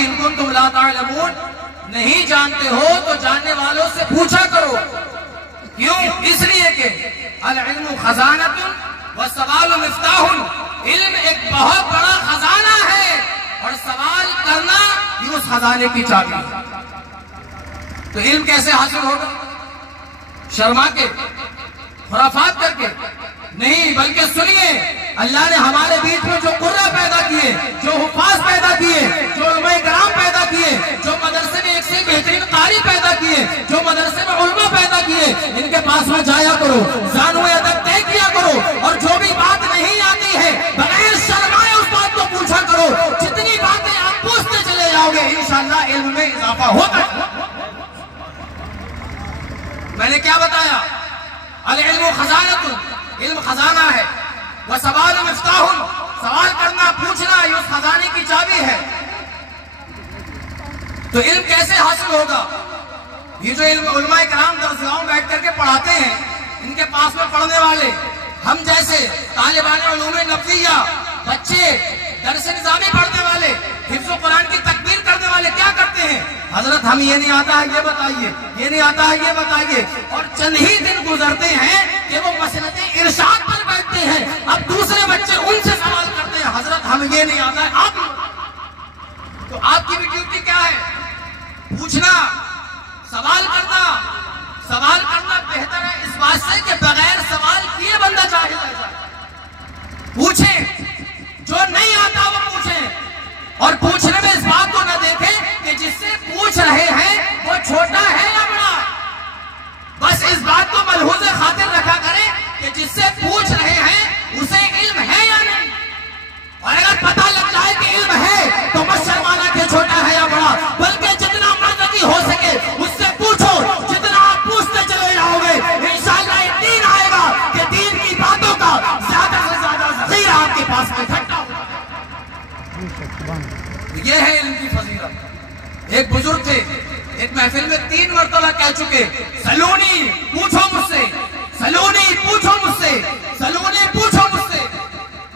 ان کنتم لا تعلمون، نہیں جانتے ہو تو جاننے والوں سے پوچھا کرو. کیوں؟ اس لیے کہ العلم خزانۃ والسوال مفتاح، علم ایک بہت بڑا خزانہ ہے اور سوال کرنا یہ اس خزانے کی چابی ہے. تو علم کیسے حاصل ہوگا؟ شرما کے، خرافات کر کے نہیں، بلکہ سنیے اللہ نے ہمارے بیچ میں جو قرہ پیدا کیے، جو حفاظ پیدا کیے، جو علماء کرام پیدا کیے، جو مدرسے میں ایک سے بہترین قاری پیدا کیے، جو مدرسے میں علماء پیدا کیے، ان کے پاس میں جایا کرو، زانوئے ادب طے کیا کرو، اور جو بھی بات نہیں آتی ہے بغیر شرمائے اس بات کو پوچھا کرو. جتنی باتیں آپ پوچھتے چلے جاؤ گے انشاءاللہ علم میں اضافہ ہوتا ہے. میں نے کیا بتایا؟ العلم خزانۃ، علم خزانہ ہے، وسوال مفتاح، سوال کرنا پوچھنا یہ اس خزانے کی چابی ہے. تو علم کیسے حاصل ہوگا؟ یہ جو علم علماء کرام درسگاہوں بیٹھ کر کے پڑھاتے ہیں، ان کے پاس میں پڑھنے والے ہم جیسے طالبان علوم نفسیہ بچے درس نظامی پڑھنے والے، حفظ قرآن کی تکبیر کرنے والے کیا کرتے ہیں؟ حضرت ہم یہ نہیں آتا ہے یہ بتائیے، یہ نہیں آتا ہے یہ بتائیے، اور چند ہی دن گزرتے ہیں کہ وہ مسئلہ ارشاد پر بیٹھتے ہیں. اب دوسرے بچے ان سے سوال کرتے ہیں حضرت ہم یہ نہیں آتا ہے آپ. تو آپ کی بھی ڈیوٹی کیا ہے؟ پوچھنا، سوال کرنا. سوال کرنا بہتر ہے اس بات سے کہ بغیر سوال کیے بندہ جاہل رہ جائے. پوچھیں، جو نہیں آتا وہ پوچھیں، اور پوچھنے میں اس بات کو نہ دیکھیں کہ جس سے پوچھ رہے ہیں وہ چھوٹا ہے یا بڑا. بس اس بات کو ملحوظ خاطر رکھا کریں کہ جس سے پوچھ رہے ہیں اسے علم ہے یا نہیں. اور اگر پتہ لگ جائے کہ علم ہے تو مت شرمانا کہ چھوٹا ہے یا بڑا، بلکہ جتنا مرضی ہو سکے اس سے پوچھو. جتنا آپ پوچھتے چلے جاؤ گے انشاءاللہ ایک دن آئے گا کہ دین کی باتوں کا زیادہ سے زیادہ ذخیرہ آپ کے پاس میں اکٹھا ہوگا. یہ ہے علم کی فضیلت. ایک بزرگ تھے، ایک محفل میں 3 مرتبہ کہہ چکے سلونی پوچھو مجھ سے، سلونی پوچھو مجھ سے، سلونی پوچھو مجھ سے.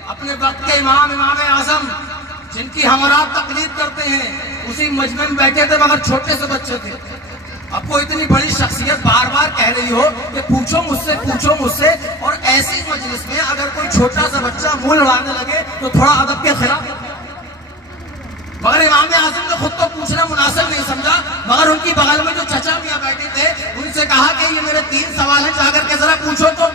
اپنے وقت کے امام اعظم جن کی ہم اور آپ تقلید کرتے ہیں اسی مجمع میں بیٹھے تھے مگر چھوٹے سے بچے تھے. اب کو اتنی بڑی شخصیت بار بار کہہ رہی ہو کہ پوچھو مجھ سے، پوچھو مجھ سے، اور ایسی مجلس میں اگر کوئی چھوٹا سا بچہ منہ لڑانے لگے تو تھوڑا ادب کے خلاف. مگر امام اعظم نے خود تو پوچھنا مناسب نہیں سمجھا، مگر ان کی بغل میں جو چچا میاں بیٹھے تھے ان سے کہا کہ یہ میرے 3 سوال ہیں، جا کر کے ذرا پوچھو. تو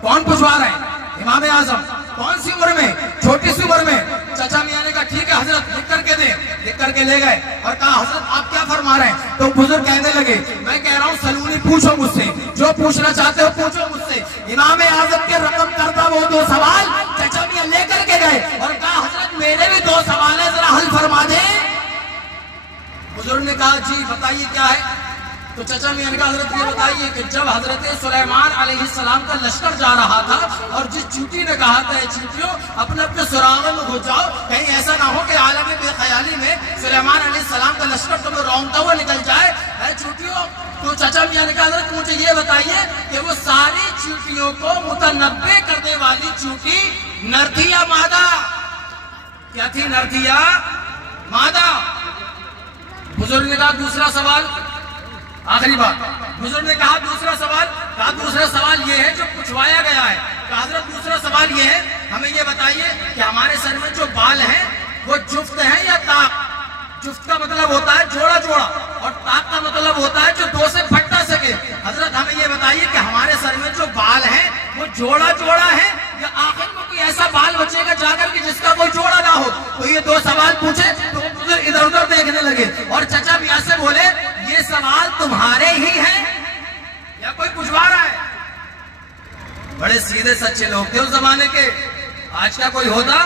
کون پوچھوا رہے ہیں؟ امام اعظم. کون سی عمر میں؟ چھوٹی سی عمر میں. چچا میاں نے کہا ٹھیک ہے حضرت لکھ کر کے دیں. لکھ کر کے لے گئے اور کہا حضرت آپ کیا فرما رہے ہیں؟ تو بزرگ کہنے لگے میں کہہ رہا ہوں سلونی پوچھو مجھ سے، جو پوچھنا چاہتے ہو پوچھو مجھ سے. امام اعظم کے رقم کردہ وہ 2 سوال چچا میاں لے کر کے گئے اور کہا حضرت میرے بھی 2 سوال ہیں، ذرا حل فرما دیں. بزرگ نے کہا جی بتائیے کیا ہے. تو چچا میاں نے کہا حضرت یہ بتائیے کہ جب حضرت سلیمان علیہ السلام کا لشکر جا رہا تھا اور جس چیوٹی نے کہا تھا چیوٹیوں اپنے اپنے سراغوں میں گھس جاؤ، کہیں ایسا نہ ہو کہ عالم بے خیالی میں سلیمان علیہ السلام کا لشکر تمہیں رونگتا ہوا نکل جائے اے چیوٹیوں. تو چچا میاں نے کہا حضرت مجھے یہ بتائیے کہ وہ ساری چیوٹیوں کو متنبع کرنے والی چیوٹی نر تھی یا مادہ؟ کیا تھی؟ نر تھی یا مادہ؟ بزرگ نے کہا دوسرا سوال. آخری بات بزرگ نے کہا دوسرا سوال. کہا دوسرا سوال یہ ہے جو پوچھوایا گیا ہے. کہا حضرت دوسرا سوال یہ ہے ہمیں یہ بتائیے کہ ہمارے سر میں جو بال ہیں وہ جفت ہیں یا طاق؟ جفت کا مطلب ہوتا ہے جوڑا جوڑا اور طاق کا مطلب ہوتا ہے جو 2 سے پھٹ نہ سکے. حضرت ہمیں یہ بتائیے کہ ہمارے سر میں جو بال ہیں وہ جوڑا جوڑا ہے یا آخر میں کوئی ایسا بال بچے گا جا کر کے جس کا کوئی جوڑا نہ ہو؟ تو یہ 2 سوال پوچھے تو وہ ادھر ادھر دیکھنے لگے اور چچا میاں سے بولے یہ سوال تمہارے ہی ہیں یا کوئی پوچھوا رہا ہے؟ بڑے سیدھے سچے لوگ تھے اس زمانے کے. آج کا کوئی ہوتا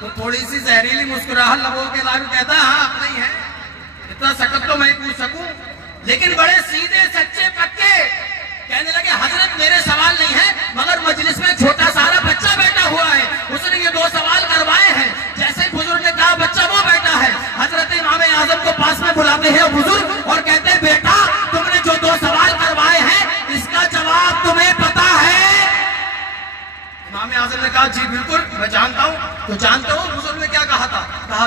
تو تھوڑی سی زہریلی مسکراہٹ لبوں کے لائے کہتا ہے ہاں اپنا ہی ہے، اتنا سکت تو میں پوچھ سکوں. لیکن بڑے سیدھے سچے پکے کہنے لگے حضرت میرے سوال نہیں ہے مگر مجلس میں چھوٹا سارا بچہ بیٹھا ہوا ہے اس نے یہ 2 سوال کروائے ہیں. جیسے بزرگ نے کہا بچہ وہ بیٹھا ہے حضرت امام اعظم کو پاس میں بلاتے ہیں بزرگ اور کہتے ہیں بیٹا تم نے جو 2 سوال کروائے ہیں اس کا جواب تمہیں پتا ہے؟ امام اعظم نے کہا جی بالکل میں جانتا ہوں. تو جانتے ہو بزرگ نے کیا کہا تھا؟ کہا